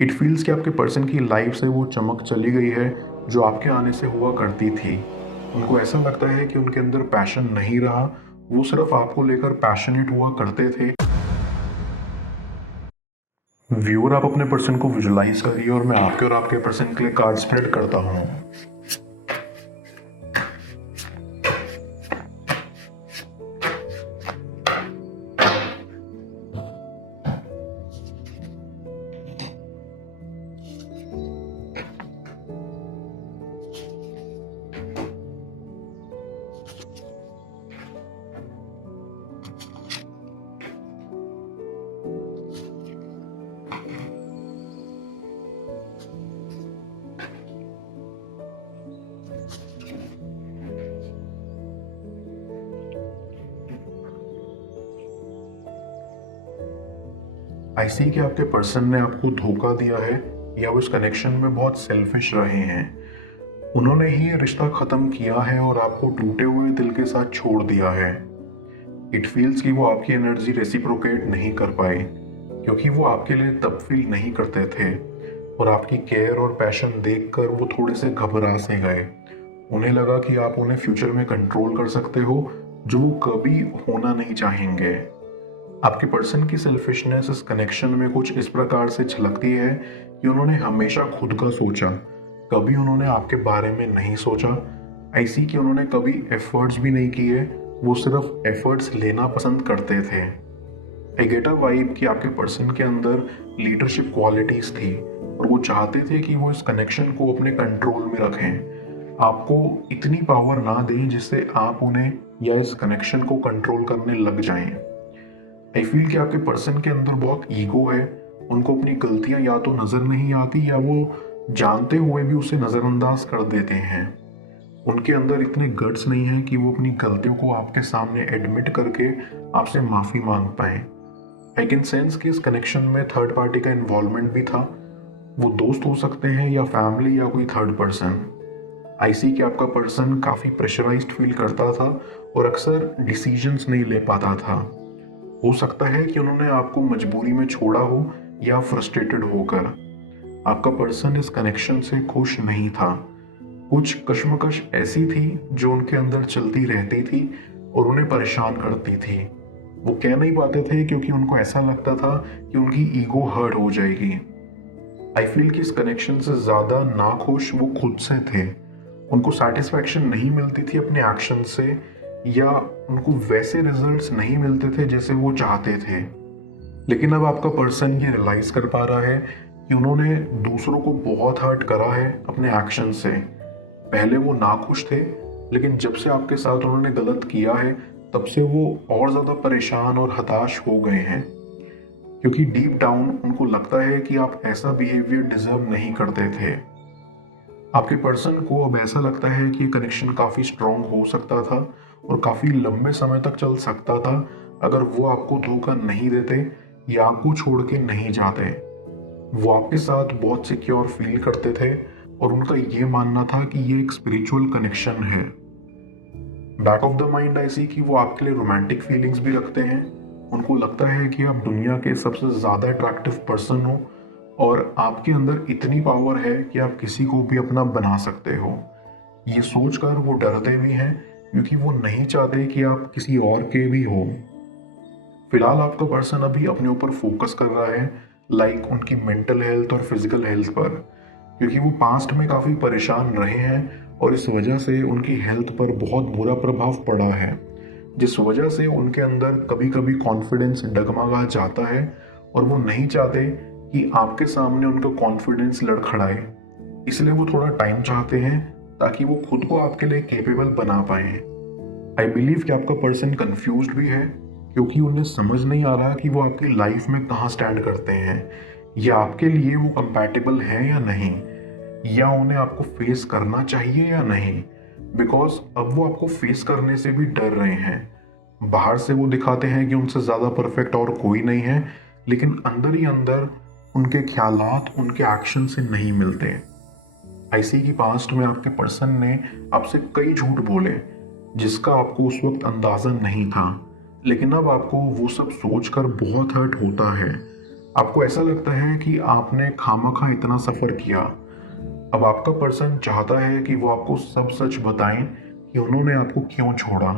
It feels कि आपके person की लाइफ से वो चमक चली गई है जो आपके आने से हुआ करती थी। उनको ऐसा लगता है कि उनके अंदर पैशन नहीं रहा, वो सिर्फ आपको लेकर पैशनेट हुआ करते थे। व्यूअर, आप अपने पर्सन को विजुलाइज करिए और मैं आपके और आपके पर्सन के लिए कार्ड स्प्रेड करता हूँ। आई सी कि आपके पर्सन ने आपको धोखा दिया है या वो इस कनेक्शन में बहुत सेल्फिश रहे हैं। उन्होंने ही ये रिश्ता ख़त्म किया है और आपको टूटे हुए दिल के साथ छोड़ दिया है। इट फील्स कि वो आपकी एनर्जी रेसिप्रोकेट नहीं कर पाए क्योंकि वो आपके लिए तब फील नहीं करते थे और आपकी केयर और पैशन देखकर वो थोड़े से घबरा से गए। उन्हें लगा कि आप उन्हें फ्यूचर में कंट्रोल कर सकते हो, जो वो कभी होना नहीं चाहेंगे। आपके पर्सन की सेल्फिशनेस इस कनेक्शन में कुछ इस प्रकार से झलकती है कि उन्होंने हमेशा खुद का सोचा, कभी उन्होंने आपके बारे में नहीं सोचा। ऐसी कि उन्होंने कभी एफर्ट्स भी नहीं किए, वो सिर्फ एफर्ट्स लेना पसंद करते थे। आई गेट अ वाइब कि आपके पर्सन के अंदर लीडरशिप क्वालिटीज थी और वो चाहते थे कि वो इस कनेक्शन को अपने कंट्रोल में रखें, आपको इतनी पावर ना दें जिससे आप उन्हें या इस कनेक्शन को कंट्रोल करने लग जाएं। आई फील कि आपके पर्सन के अंदर बहुत ईगो है। उनको अपनी गलतियां या तो नज़र नहीं आती या वो जानते हुए भी उसे नज़रअंदाज कर देते हैं। उनके अंदर इतने गट्स नहीं है कि वो अपनी गलतियों को आपके सामने एडमिट करके आपसे माफ़ी मांग पाए। आई कैन सेंस कि इस कनेक्शन में थर्ड पार्टी का इन्वॉल्वमेंट भी था। वो दोस्त हो सकते हैं या फैमिली या कोई थर्ड पर्सन। आई सी कि आपका पर्सन काफ़ी प्रेशराइज्ड फील करता था और अक्सर डिसीजंस नहीं ले पाता था। हो सकता है कि उन्होंने आपको मजबूरी में छोड़ा हो या फ्रस्ट्रेटेड होकर। आपका पर्सन इस कनेक्शन से खुश नहीं था। कुछ कश्मकश ऐसी थी जो उनके अंदर चलती रहती थी और उन्हें परेशान करती थी। वो कह नहीं पाते थे क्योंकि उनको ऐसा लगता था कि उनकी ईगो हर्ट हो जाएगी। आई फील कि इस कनेक्शन से ज़्यादा नाखुश वो खुद से थे। उनको सेटिस्फैक्शन नहीं मिलती थी अपने एक्शन से या उनको वैसे रिजल्ट्स नहीं मिलते थे जैसे वो चाहते थे। लेकिन अब आपका पर्सन ये रियलाइज कर पा रहा है कि उन्होंने दूसरों को बहुत हर्ट करा है अपने एक्शन से। पहले वो नाखुश थे, लेकिन जब से आपके साथ उन्होंने गलत किया है तब से वो और ज़्यादा परेशान और हताश हो गए हैं क्योंकि डीप डाउन उनको लगता है कि आप ऐसा बिहेवियर डिजर्व नहीं करते थे। आपके पर्सन को अब ऐसा लगता है कि ये कनेक्शन काफ़ी स्ट्रांग हो सकता था और काफ़ी लंबे समय तक चल सकता था अगर वो आपको धोखा नहीं देते या आपको छोड़ के नहीं जाते। वो आपके साथ बहुत सिक्योर फील करते थे और उनका ये मानना था कि ये एक स्पिरिचुअल कनेक्शन है। बैक ऑफ द माइंड ऐसी कि वो आपके लिए रोमांटिक फीलिंग्स भी रखते हैं। उनको लगता है कि आप दुनिया के सबसे ज़्यादा अट्रैक्टिव पर्सन हो और आपके अंदर इतनी पावर है कि आप किसी को भी अपना बना सकते हो। ये सोचकर वो डरते भी हैं क्योंकि वो नहीं चाहते कि आप किसी और के भी हो। फिलहाल आपका पर्सन अभी अपने ऊपर फोकस कर रहा है, लाइक उनकी मेंटल हेल्थ और फिजिकल हेल्थ पर, क्योंकि वो पास्ट में काफ़ी परेशान रहे हैं और इस वजह से उनकी हेल्थ पर बहुत बुरा प्रभाव पड़ा है, जिस वजह से उनके अंदर कभी कभी कॉन्फिडेंस डगमगा जाता है और वो नहीं चाहते कि आपके सामने उनका कॉन्फिडेंस लड़खड़ाए। इसलिए वो थोड़ा टाइम चाहते हैं ताकि वो खुद को आपके लिए केपेबल बना पाए। आई बिलीव कि आपका पर्सन कंफ्यूज्ड भी है क्योंकि उन्हें समझ नहीं आ रहा कि वो आपकी लाइफ में कहाँ स्टैंड करते हैं या आपके लिए वो कंपैटिबल है या नहीं, या उन्हें आपको फेस करना चाहिए या नहीं। बिकॉज अब वो आपको फेस करने से भी डर रहे हैं। बाहर से वो दिखाते हैं कि उनसे ज़्यादा परफेक्ट और कोई नहीं है, लेकिन अंदर ही अंदर उनके ख्यालात उनके एक्शन से नहीं मिलते। ऐसी कि पास्ट में आपके पर्सन ने आपसे कई झूठ बोले जिसका आपको उस वक्त अंदाज़ा नहीं था, लेकिन अब आपको वो सब सोचकर बहुत हर्ट होता है। आपको ऐसा लगता है कि आपने खामखा इतना सफ़र किया। अब आपका पर्सन चाहता है कि वो आपको सब सच बताएं कि उन्होंने आपको क्यों छोड़ा।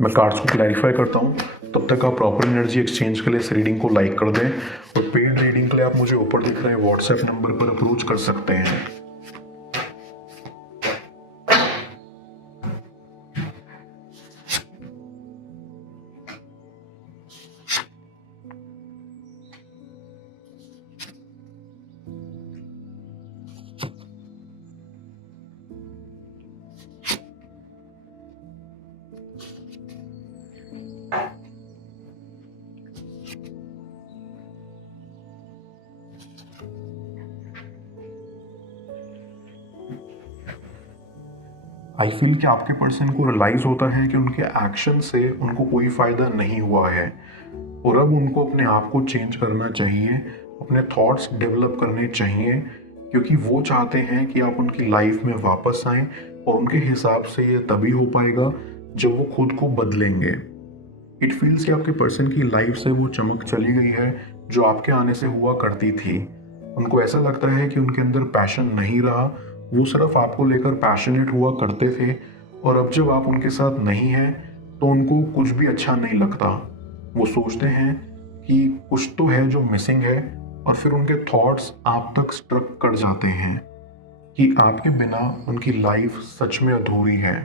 मैं कार्ड्स को क्लैरिफाई करता हूँ, तब तक आप प्रॉपर एनर्जी एक्सचेंज के लिए इस रीडिंग को लाइक कर दें और पेड रीडिंग के लिए आप मुझे ऊपर दिख रहे व्हाट्सएप नंबर पर अप्रोच कर सकते हैं। आई फील कि आपके पर्सन को रियलाइज होता है कि उनके एक्शन से उनको कोई फ़ायदा नहीं हुआ है और अब उनको अपने आप को चेंज करना चाहिए, अपने थॉट्स डेवलप करने चाहिए, क्योंकि वो चाहते हैं कि आप उनकी लाइफ में वापस आएं और उनके हिसाब से ये तभी हो पाएगा जब वो खुद को बदलेंगे। इट फील्स कि आपके पर्सन की लाइफ से वो चमक चली गई है जो आपके आने से हुआ करती थी। उनको ऐसा लगता है कि उनके अंदर पैशन नहीं रहा, वो सिर्फ आपको लेकर पैशनेट हुआ करते थे और अब जब आप उनके साथ नहीं हैं तो उनको कुछ भी अच्छा नहीं लगता। वो सोचते हैं कि कुछ तो है जो मिसिंग है और फिर उनके थॉट्स आप तक स्ट्रक कर जाते हैं कि आपके बिना उनकी लाइफ सच में अधूरी है।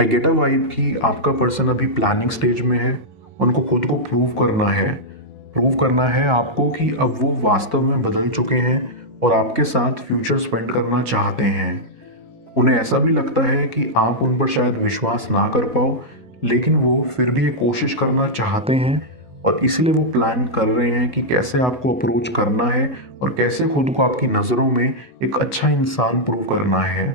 आई गेट अ वाइब कि आपका पर्सन अभी प्लानिंग स्टेज में है। उनको खुद को प्रूव करना है आपको कि अब वो वास्तव में बदल चुके हैं और आपके साथ फ्यूचर स्पेंड करना चाहते हैं। उन्हें ऐसा भी लगता है कि आप उन पर शायद विश्वास ना कर पाओ, लेकिन वो फिर भी एक कोशिश करना चाहते हैं और इसलिए वो प्लान कर रहे हैं कि कैसे आपको अप्रोच करना है और कैसे खुद को आपकी नज़रों में एक अच्छा इंसान प्रूव करना है।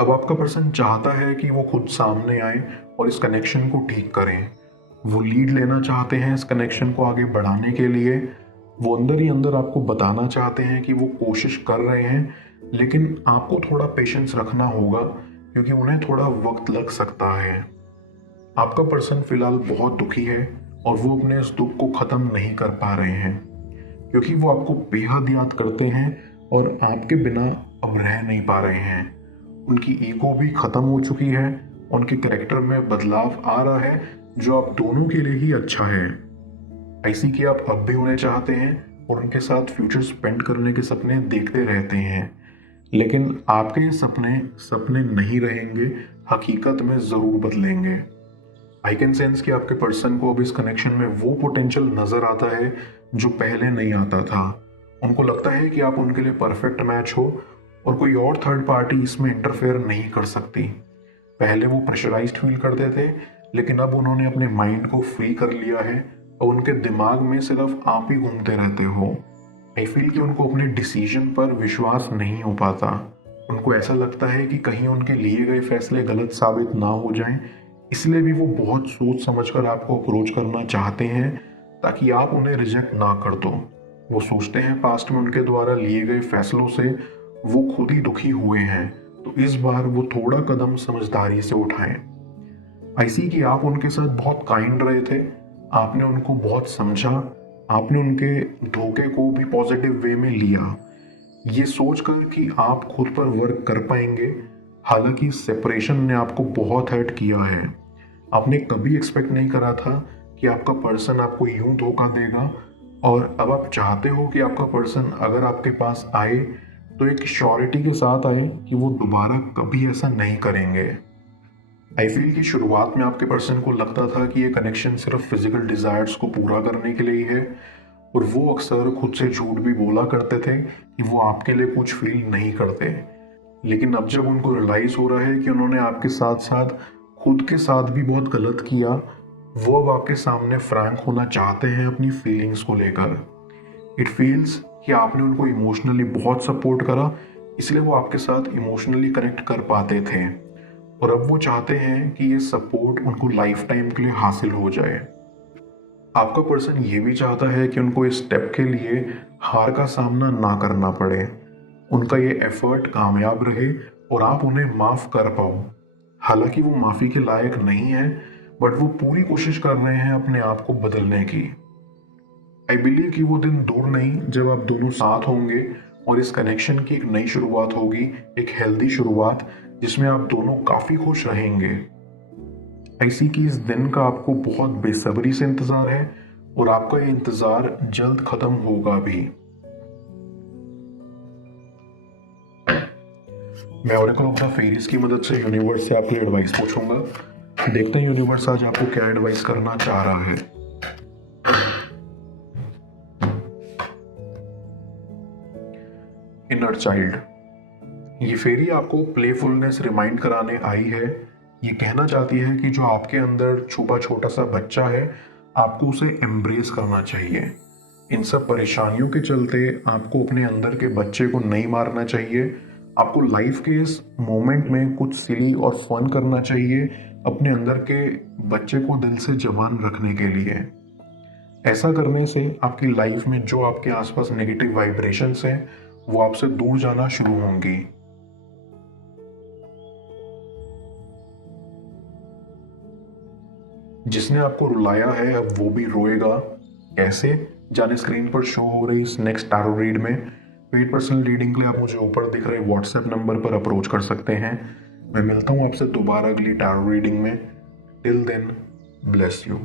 अब आपका पर्सन चाहता है कि वो खुद सामने आए और इस कनेक्शन को ठीक करें। वो लीड लेना चाहते हैं इस कनेक्शन को आगे बढ़ाने के लिए। वो अंदर ही अंदर आपको बताना चाहते हैं कि वो कोशिश कर रहे हैं, लेकिन आपको थोड़ा पेशेंस रखना होगा क्योंकि उन्हें थोड़ा वक्त लग सकता है। आपका पर्सन फिलहाल बहुत दुखी है और वो अपने इस दुख को ख़त्म नहीं कर पा रहे हैं क्योंकि वो आपको बेहद याद करते हैं और आपके बिना अब रह नहीं पा रहे हैं। उनकी ईगो भी ख़त्म हो चुकी है, उनके कैरेक्टर में बदलाव आ रहा है जो आप दोनों के लिए ही अच्छा है। ऐसी कि आप अब भी उन्हें चाहते हैं और उनके साथ फ्यूचर स्पेंड करने के सपने देखते रहते हैं, लेकिन आपके ये सपने सपने नहीं रहेंगे, हकीकत में ज़रूर बदलेंगे। आई कैन सेंस कि आपके पर्सन को अब इस कनेक्शन में वो पोटेंशियल नज़र आता है जो पहले नहीं आता था। उनको लगता है कि आप उनके लिए परफेक्ट मैच हो और कोई और थर्ड पार्टी इसमें इंटरफेयर नहीं कर सकती। पहले वो प्रेशराइज्ड फील करते थे, लेकिन अब उन्होंने अपने माइंड को फ्री कर लिया है और उनके दिमाग में सिर्फ आप ही घूमते रहते हो। आई फील कि उनको अपने डिसीजन पर विश्वास नहीं हो पाता। उनको ऐसा लगता है कि कहीं उनके लिए गए फैसले गलत साबित ना हो जाएं, इसलिए भी वो बहुत सोच समझकर आपको अप्रोच करना चाहते हैं ताकि आप उन्हें रिजेक्ट ना कर दो। वो सोचते हैं पास्ट में उनके द्वारा लिए गए फैसलों से वो खुद ही दुखी हुए हैं, तो इस बार वो थोड़ा कदम समझदारी से उठाएं। ऐसी कि आप उनके साथ बहुत काइंड रहे थे, आपने उनको बहुत समझा, आपने उनके धोखे को भी पॉजिटिव वे में लिया, ये सोचकर कि आप खुद पर वर्क कर पाएंगे। हालांकि सेपरेशन ने आपको बहुत हर्ट किया है। आपने कभी एक्सपेक्ट नहीं करा था कि आपका पर्सन आपको यूं धोखा देगा और अब आप चाहते हो कि आपका पर्सन अगर आपके पास आए तो एक श्योरिटी के साथ आए कि वो दोबारा कभी ऐसा नहीं करेंगे। आई फील कि शुरुआत में आपके पर्सन को लगता था कि ये कनेक्शन सिर्फ फिजिकल डिज़ायर्स को पूरा करने के लिए ही है और वो अक्सर खुद से झूठ भी बोला करते थे कि वो आपके लिए कुछ फील नहीं करते। लेकिन अब जब उनको रियलाइज़ हो रहा है कि उन्होंने आपके साथ साथ खुद के साथ भी बहुत गलत किया, वो अब आपके सामने फ्रैंक होना चाहते हैं अपनी फीलिंग्स को लेकर। इट फील्स कि आपने उनको इमोशनली बहुत सपोर्ट करा, इसलिए वो आपके साथ इमोशनली कनेक्ट कर पाते थे और अब वो चाहते हैं कि ये सपोर्ट उनको लाइफ टाइम के लिए हासिल हो जाए। आपका पर्सन ये भी चाहता है कि उनको इस स्टेप के लिए हार का सामना ना करना पड़े, उनका ये एफर्ट कामयाब रहे और आप उन्हें माफ़ कर पाओ। हालांकि वो माफ़ी के लायक नहीं है, बट वो पूरी कोशिश कर रहे हैं अपने आप को बदलने की। आई बिलीव कि वो दिन दूर नहीं जब आप दोनों साथ होंगे और इस कनेक्शन की एक नई शुरुआत होगी, एक हेल्दी शुरुआत जिसमें आप दोनों काफी खुश रहेंगे। ऐसी कि इस दिन का आपको बहुत बेसब्री से इंतजार है और आपका ये इंतजार जल्द खत्म होगा भी। मैं ओरेकल ऑफ द फेरीज की मदद से यूनिवर्स से आपकी एडवाइस पूछूंगा। देखते हैं यूनिवर्स आज आपको क्या एडवाइस करना चाह रहा है। इनर चाइल्ड, ये फेरी आपको प्लेफुलनेस रिमाइंड कराने आई है। ये कहना चाहती है कि जो आपके अंदर छुपा छोटा सा बच्चा है, आपको उसे एम्ब्रेस करना चाहिए। इन सब परेशानियों के चलते आपको अपने अंदर के बच्चे को नहीं मारना चाहिए। आपको लाइफ के इस मोमेंट में कुछ सिली और फन करना चाहिए, अपने अंदर के बच्चे को दिल से जवान रखने के लिए। ऐसा करने से आपकी लाइफ में जो आपके आसपास नेगेटिव वाइब्रेशंस हैं वो आपसे दूर जाना शुरू होंगी। जिसने आपको रुलाया है अब वो भी रोएगा। कैसे जाने स्क्रीन पर शो हो रही इस नेक्स्ट टैरो रीड में। पेड पर्सनल रीडिंग के लिए आप मुझे ऊपर दिख रहे व्हाट्सएप नंबर पर अप्रोच कर सकते हैं। मैं मिलता हूं आपसे दोबारा अगली टैरो रीडिंग में। Till then, bless you.